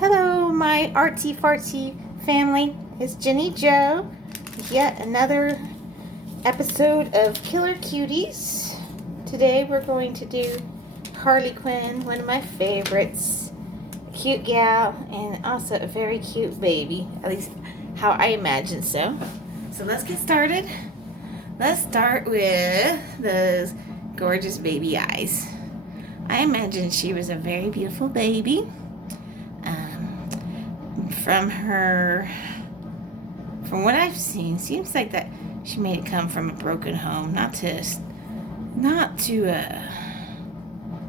Hello, my artsy fartsy family. It's Jenny Joe. Yet another episode of Killer Cuties. Today we're going to do Harley Quinn, one of my favorites. A cute gal and also a very cute baby. At least how I imagine so. So let's get started. Let's start with those gorgeous baby eyes. I imagine she was a very beautiful baby. From what I've seen, seems like that she made it come from a broken home. Not to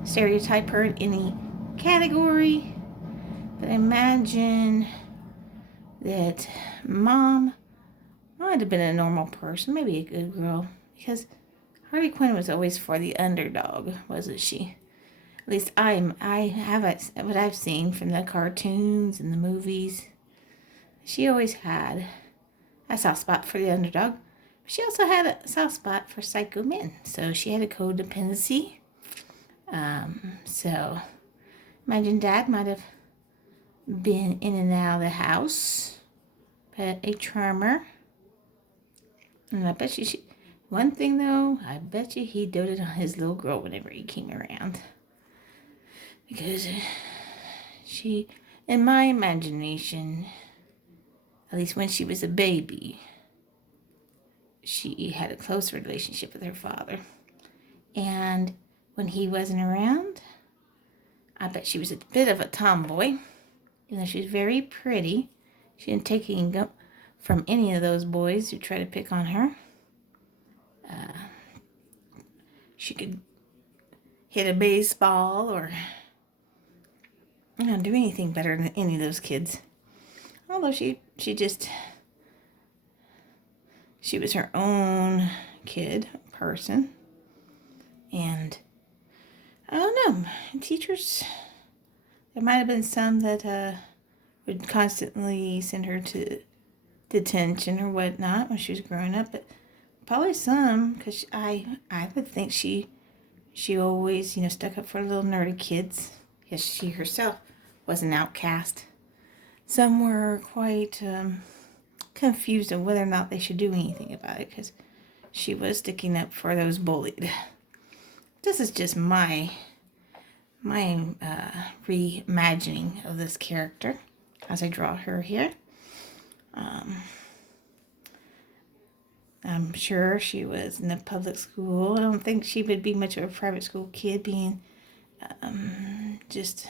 stereotype her in any category, but imagine that mom might have been a normal person, maybe a good girl, because Harley Quinn was always for the underdog, wasn't she? At least I have what I've seen from the cartoons and the movies. She always had a soft spot for the underdog. But she also had a soft spot for psycho men. So she had a codependency. So imagine Dad might have been in and out of the house, but a charmer. And I bet you one thing though, I bet you he doted on his little girl whenever he came around. Because she, in my imagination, at least when she was a baby, she had a close relationship with her father. And when he wasn't around, I bet she was a bit of a tomboy. Even though she was very pretty, she didn't take anything from any of those boys who tried to pick on her. She could hit a baseball or do anything better than any of those kids. Although she was her own kid, person. And I don't know, teachers, there might have been some that would constantly send her to detention or whatnot when she was growing up, but probably some, because I would think she always, stuck up for little nerdy kids. Yes, she herself was an outcast. Some were quite confused on whether or not they should do anything about it because she was sticking up for those bullied. This is just my reimagining of this character as I draw her here. I'm sure she was in the public school. I don't think she would be much of a private school kid, being just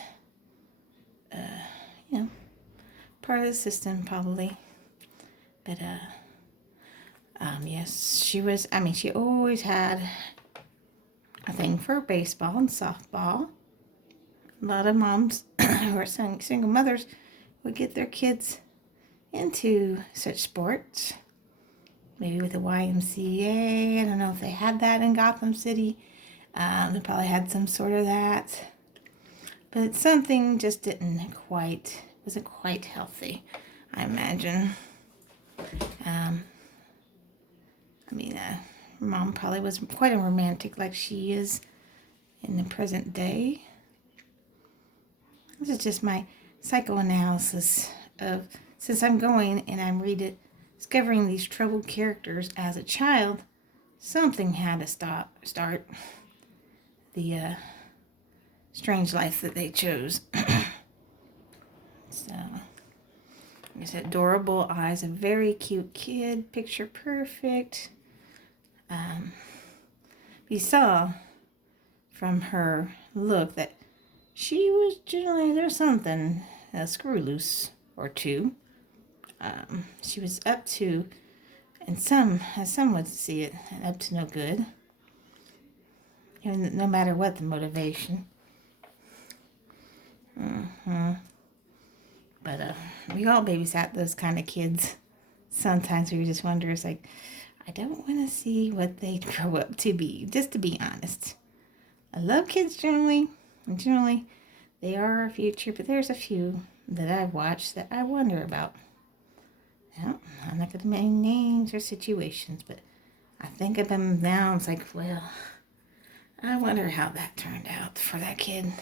part of the system probably. But yes, she was. I mean, she always had a thing for baseball and softball. A lot of moms who are single mothers would get their kids into such sports. Maybe with the YMCA. I don't know if they had that in Gotham City. They probably had some sort of that. But something just wasn't quite healthy, I imagine. Mom probably was quite a romantic like she is in the present day. This is just my psychoanalysis of, since I'm going and I'm discovering these troubled characters as a child, something had to start the strange life that they chose. So, there's adorable eyes, a very cute kid, picture perfect. You saw from her look that she was generally, there's something, a screw loose or two. She was up to, and as some would see it, up to no good. No matter what the motivation. But we all babysat those kind of kids. Sometimes we just wonder, it's like, I don't want to see what they grow up to be, just to be honest. I love kids generally, and generally they are our future, but there's a few that I've watched that I wonder about. Well, I'm not going to name names or situations, but I think of them now. It's like, well, I wonder how that turned out for that kid.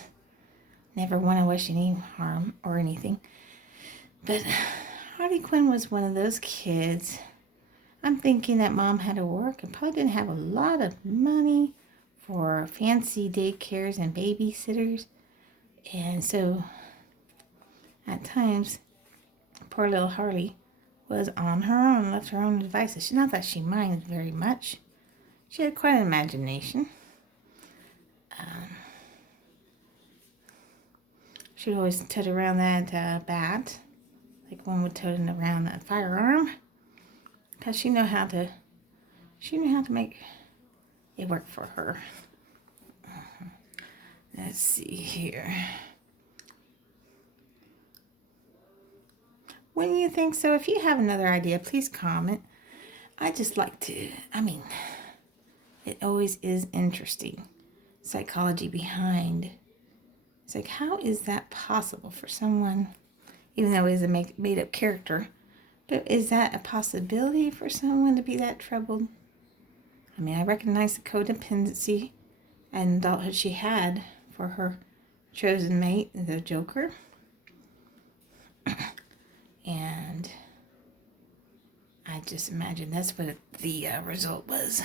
Never want to wish any harm or anything. But Harley Quinn was one of those kids. I'm thinking that mom had to work and probably didn't have a lot of money for fancy daycares and babysitters. And so at times, poor little Harley was on her own, left her own devices. Not that she minded very much. She had quite an imagination. She'd always tote around that bat, like one would tote around a firearm, because she knew how to make it work for her. Let's see here. Wouldn't you think so? If you have another idea, please comment. I just like to, it always is interesting. Psychology behind. It's like, how is that possible for someone, even though it is a made up character, but is that a possibility for someone to be that troubled? I recognize the codependency and adulthood she had for her chosen mate, the Joker. And I just imagine that's what the result was.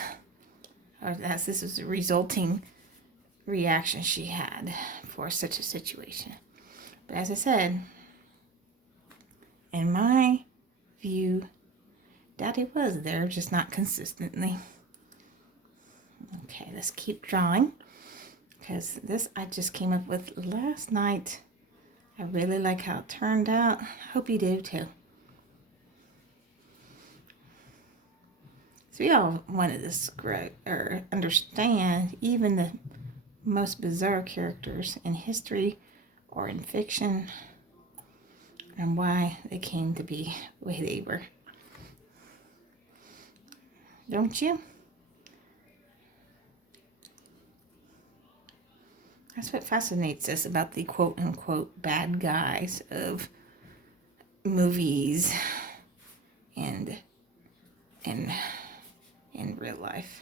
Or this was the resulting reaction she had for such a situation. But as I said, in my view, Daddy was there, just not consistently. Okay, let's keep drawing, because this I just came up with last night. I really like how it turned out. Hope you do too. So we all want to describe or understand even the most bizarre characters in history or in fiction and why they came to be the way they were. Don't you? That's what fascinates us about the quote-unquote bad guys of movies and in real life.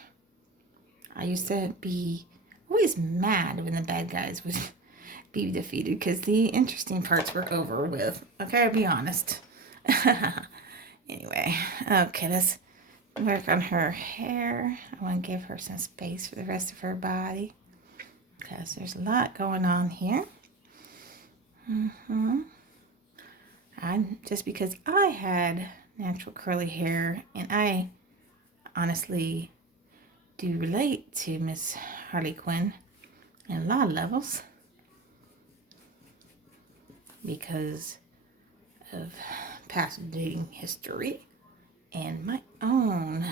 I used to be always mad when the bad guys would be defeated because the interesting parts were over with. Okay, I'll be honest. Anyway, okay, let's work on her hair. I want to give her some space for the rest of her body because there's a lot going on here. Just because I had natural curly hair, and I honestly do relate to Miss Harley Quinn in a lot of levels because of past dating history and my own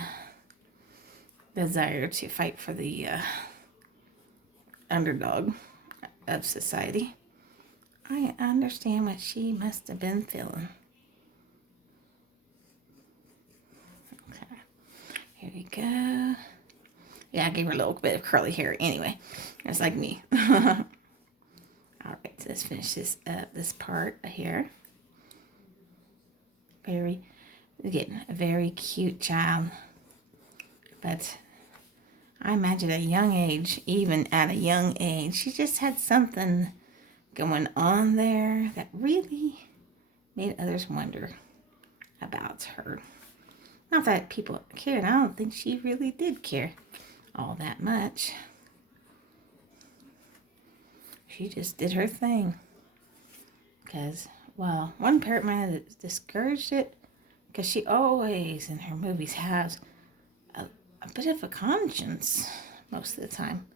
desire to fight for the underdog of society. I understand what she must have been feeling. Okay, here we go. Yeah, I gave her a little bit of curly hair anyway. It's like me. All right, so let's finish this up, this part here. Again, a very cute child. But I imagine at a young age, even at a young age, she just had something going on there that really made others wonder about her. Not that people cared. I don't think she really did care all that much. She just did her thing. Because, well, one parent might have discouraged it because she always in her movies has a bit of a conscience most of the time.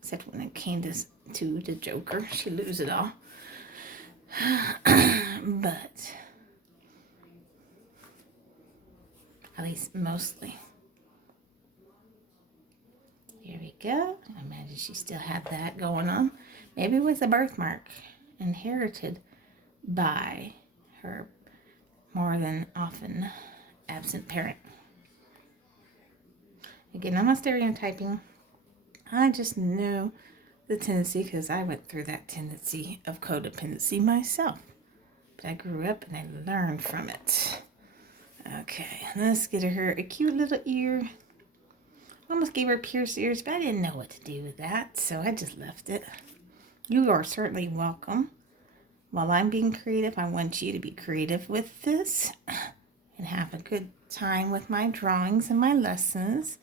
Except when it came to the Joker. She loses it all. But at least mostly. Here we go. I imagine she still had that going on. Maybe it was a birthmark inherited by her more than often absent parent. Again, I'm not stereotyping. I just know the tendency because I went through that tendency of codependency myself. But I grew up and I learned from it. Okay, let's get her a cute little ear. Almost gave her pierced ears, but I didn't know what to do with that, so I just left it. You are certainly welcome while I'm being creative, I want you to be creative with this and have a good time with my drawings and my lessons,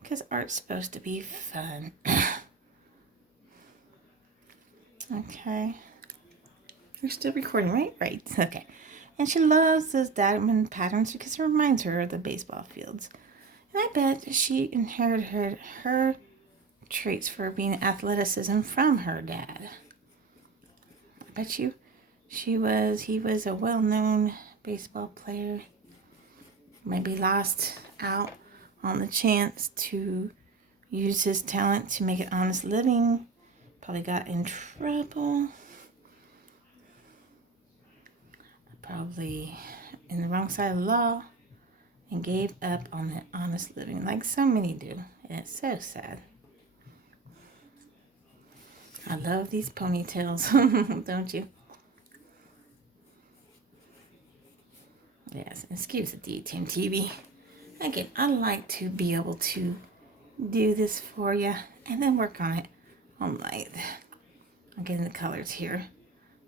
because art's supposed to be fun. Okay. You're still recording, right? Right. Okay. And she loves those diamond patterns because it reminds her of the baseball fields. And I bet she inherited her traits for being athleticism from her dad. I bet you he was a well-known baseball player. Maybe lost out on the chance to use his talent to make an honest living. Probably got in trouble. Probably in the wrong side of the law and gave up on the honest living like so many do. And it's so sad. I love these ponytails, don't you? Yes, excuse the daytime TV. Again, I like to be able to do this for you and then work on it all night. I'm getting the colors here.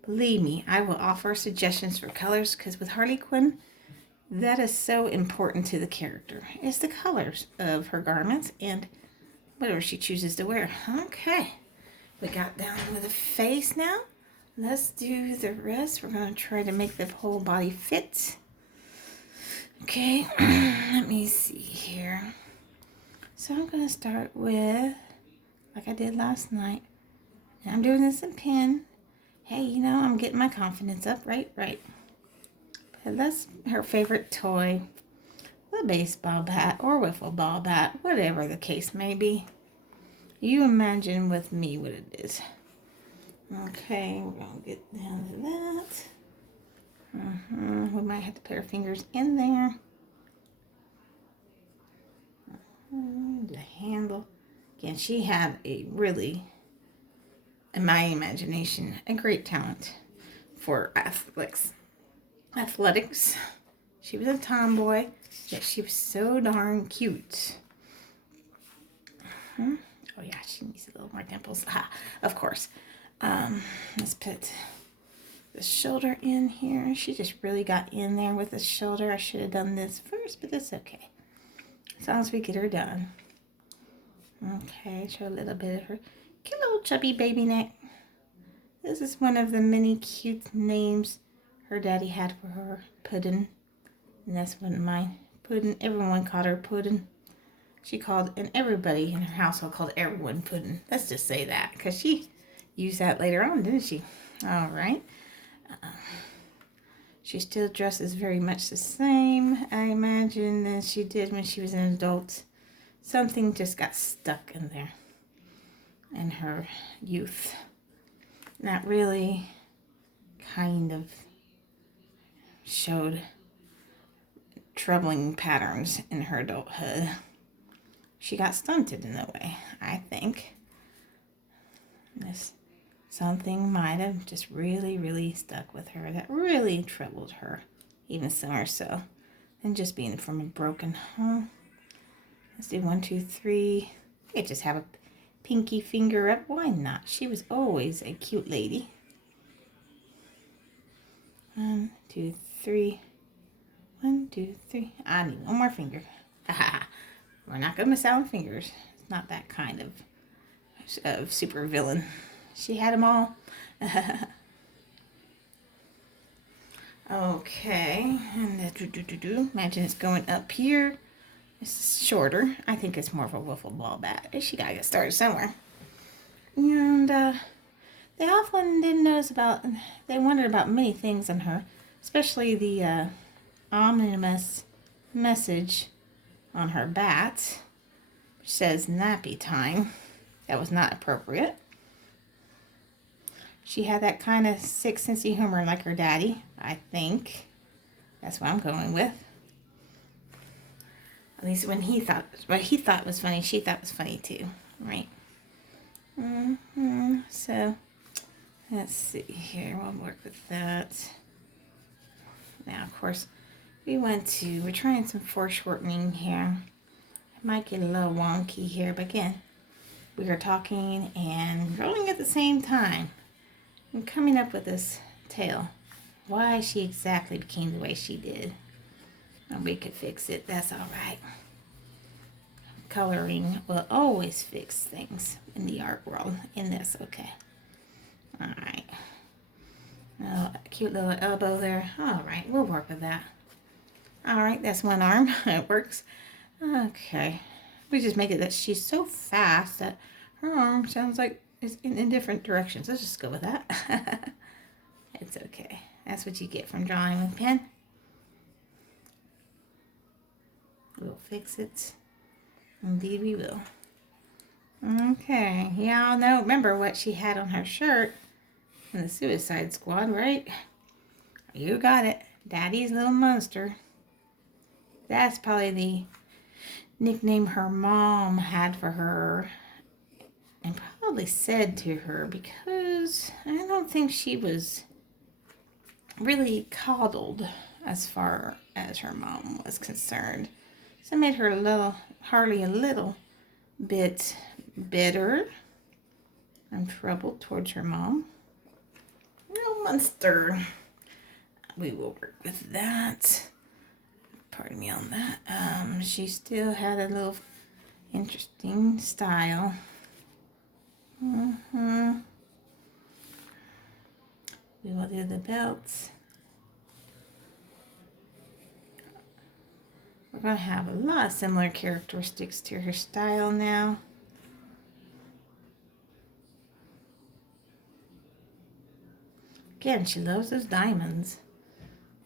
Believe me, I will offer suggestions for colors because with Harley Quinn, that is so important to the character. It's the colors of her garments and whatever she chooses to wear. Okay, we got down with the face now. Let's do the rest. We're going to try to make the whole body fit. Okay, let me see here. So I'm going to start with, like I did last night. And I'm doing this in pen. Hey, you know, I'm getting my confidence up, right? Right. But that's her favorite toy. A baseball bat or wiffle ball bat, whatever the case may be. You imagine with me what it is. Okay, we're going to get down to that. We might have to put our fingers in there. The handle. Again, she had a really, in my imagination, a great talent for athletics. She was a tomboy, yet she was so darn cute. Oh yeah, she needs a little more dimples. Of course. Let's put the shoulder in here. She just really got in there with the shoulder. I should have done this first, but that's okay. As long as we get her done. Okay, show a little bit of her cute little chubby baby neck. This is one of the many cute names her daddy had for her, Puddin'. And that's one of mine. Puddin'. Everyone called her Puddin'. She called, and everybody in her household called everyone Puddin'. Let's just say that, because she used that later on, didn't she? All right. She still dresses very much the same, I imagine, as she did when she was an adult. Something just got stuck in there in her youth. That really kind of showed troubling patterns in her adulthood. She got stunted in a way, I think. Something might have just really stuck with her that really troubled her, even so or so. And just being from a broken home. Let's do 1, 2, 3. You just have a pinky finger up. Why not? She was always a cute lady. 1, 2, 3. 1, 2, 3. I need one more finger. We're not going to miss out on fingers. It's not that kind of super villain. She had them all. Okay. And imagine it's going up here. This is shorter. I think it's more of a wiffle ball bat. She got to get started somewhere. And they often didn't notice they wondered about many things on her, especially the ominous message on her bat, which says nappy time. That was not appropriate. She had that kind of sick sense of humor like her daddy, I think. That's what I'm going with. At least when what he thought was funny, she thought was funny too, right? So, let's see here. We'll work with that. Now, of course, we're trying some foreshortening here. It might get a little wonky here, but again, we are talking and rolling at the same time. I'm coming up with this tell why she exactly became the way she did. And we could fix it. That's all right. Coloring will always fix things in the art world, and that's okay. All right. Oh, cute little elbow there. All right, we'll work with that. All right, that's one arm. It works. Okay. We just make it that she's so fast that her arm sounds like it's in different directions. Let's just go with that. It's okay. That's what you get from drawing with pen. We'll fix it. Indeed we will. Okay. Y'all know, remember what she had on her shirt in the Suicide Squad, right? You got it. Daddy's little monster. That's probably the nickname her mom had for her and probably said to her, because I don't think she was really coddled as far as her mom was concerned. So it made her Harley a little bit bitter and troubled towards her mom. Real monster. We will work with that. Pardon me on that. She still had a little interesting style. We will do the belts. We're going to have a lot of similar characteristics to her style now. Again, she loves those diamonds.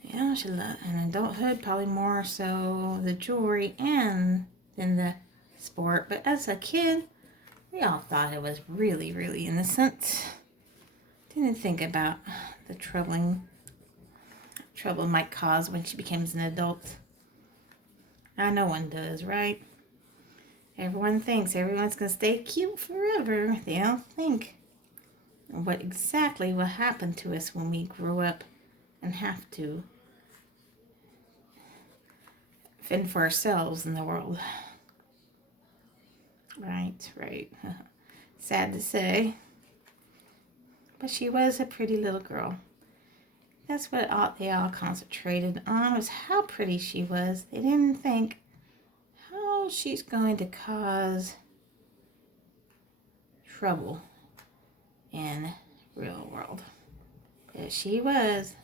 Yeah, she loves, in adulthood, probably more so the jewelry and then the sport. But as a kid, we all thought it was really, really innocent. Didn't think about the trouble it might cause when she becomes an adult. Now, no one does, right? Everyone thinks everyone's going to stay cute forever. They don't think what exactly will happen to us when we grow up and have to fend for ourselves in the world. Right. Sad to say. But she was a pretty little girl. That's what they all concentrated on, was how pretty she was. They didn't think how she's going to cause trouble in real world. But she was.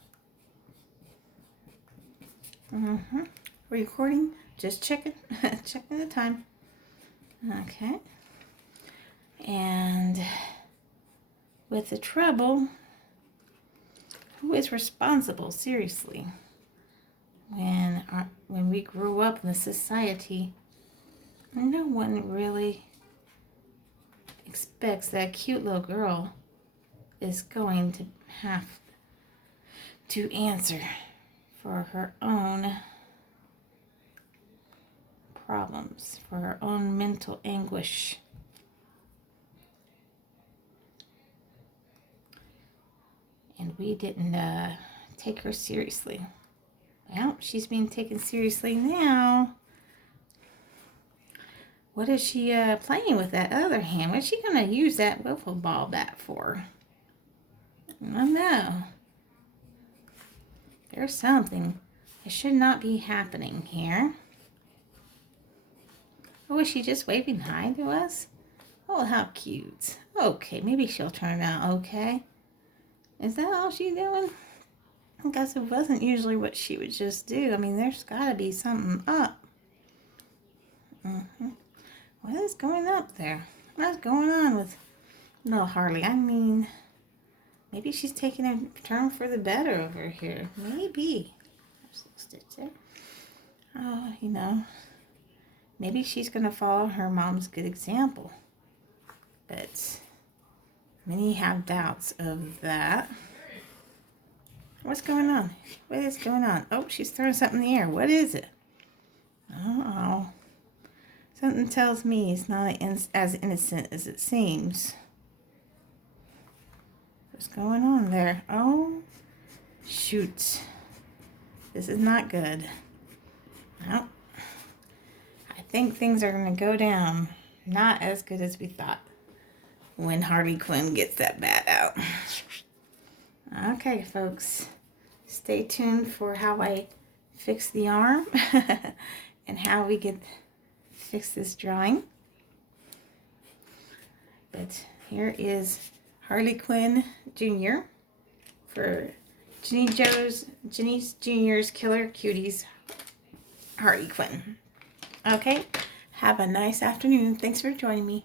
Recording, just checking the time. Okay. And with the trouble, who is responsible, seriously? When we grew up in the society, no one really expects that cute little girl is going to have to answer for her own problems, for her own mental anguish. And we didn't take her seriously. Well, she's being taken seriously now. What is she playing with that other hand? What's she going to use that wiffle ball bat for? I don't know. There's something that should not be happening here. Oh, is she just waving hi to us? Oh, how cute. Okay, maybe she'll turn out okay. Is that all she's doing? I guess it wasn't usually what she would just do. I mean, there's got to be something up. What is going up there? What's going on with little Harley? I mean, maybe she's taking a turn for the better over here. Maybe. There's a little stitch there. Oh, maybe she's going to follow her mom's good example. But many have doubts of that. What's going on? What is going on? Oh, she's throwing something in the air. What is it? Uh-oh. Something tells me it's not as innocent as it seems. What's going on there? Oh, shoot. This is not good. Well, I think things are going to go down not as good as we thought when Harley Quinn gets that bat out. Okay, folks, stay tuned for how I fix the arm and how we fix this drawing. But here is Harley Quinn Jr. for Jeni's Jr.'s Killer Cuties Harley Quinn. Okay, have a nice afternoon. Thanks for joining me.